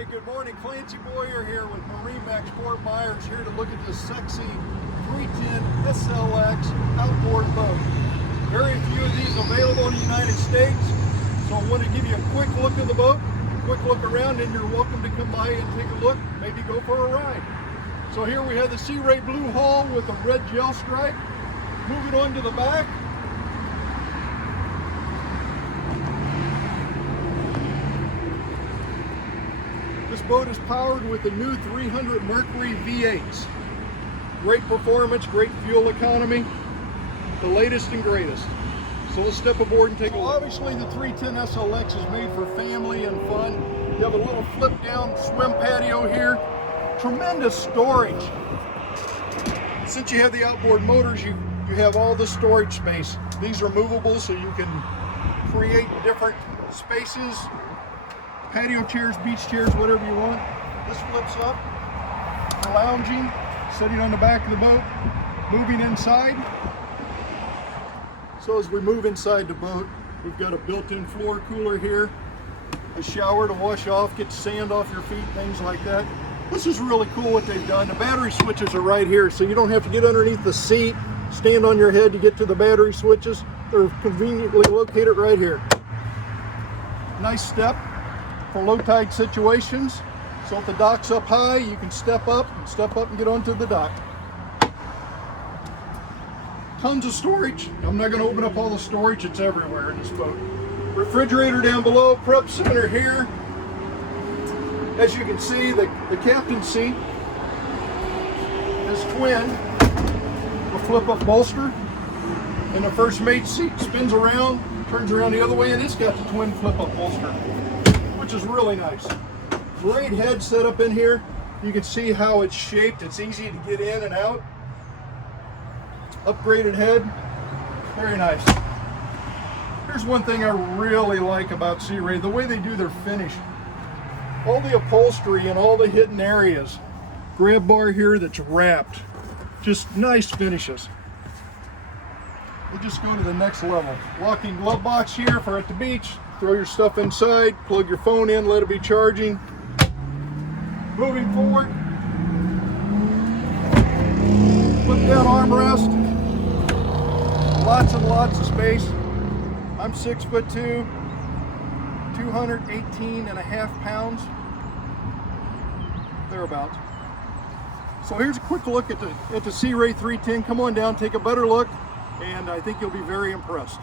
Hey, good morning. Clancy Boyer here with MarineMax Fort Myers, here to look at this sexy 310 SLX outboard boat. Very few of these available in the United States, so I want to give you a quick look at the boat, a quick look around, and you're welcome to come by and take a look, maybe go for a ride. So here we have the Sea Ray blue hull with a red gel stripe. Moving on to the back. This boat is powered with the new 300 Mercury V8s. Great performance, great fuel economy, the latest and greatest. So let's step aboard and take a look. Obviously the 310 SLX is made for family and fun. You have a little flip down swim patio here. Tremendous storage. Since you have the outboard motors, you have all the storage space. These are movable so you can create different spaces. Patio chairs, beach chairs, whatever you want. This flips up for lounging, sitting on the back of the boat, moving inside. So as we move inside the boat, we've got a built-in floor cooler here, a shower to wash off, get sand off your feet, things like that. This is really cool what they've done. The battery switches are right here, so you don't have to get underneath the seat, stand on your head to get to the battery switches. They're conveniently located right here. Nice step for low tide situations. So if the dock's up high, you can step up and get onto the dock. Tons of storage. I'm not going to open up all the storage, it's everywhere in this boat. Refrigerator down below, prep center here. As you can see, the captain's seat is twin, a flip-up bolster, and the first mate seat spins around, turns around the other way, and it's got the twin flip-up bolster, which is really nice. Great head setup in here. You can see how it's shaped. It's easy to get in and out. Upgraded head, very nice. Here's one thing I really like about Sea Ray, the way they do their finish. All the upholstery and all the hidden areas. Grab bar here that's wrapped. Just nice finishes. We'll just go to the next level. Walking glove box here for at the beach. Throw your stuff inside, plug your phone in, let it be charging. Moving forward. Flip down armrest. Lots and lots of space. I'm 6'2", 218.5 pounds, thereabouts. So here's a quick look at the Sea Ray 310. Come on down, take a better look, and I think you'll be very impressed.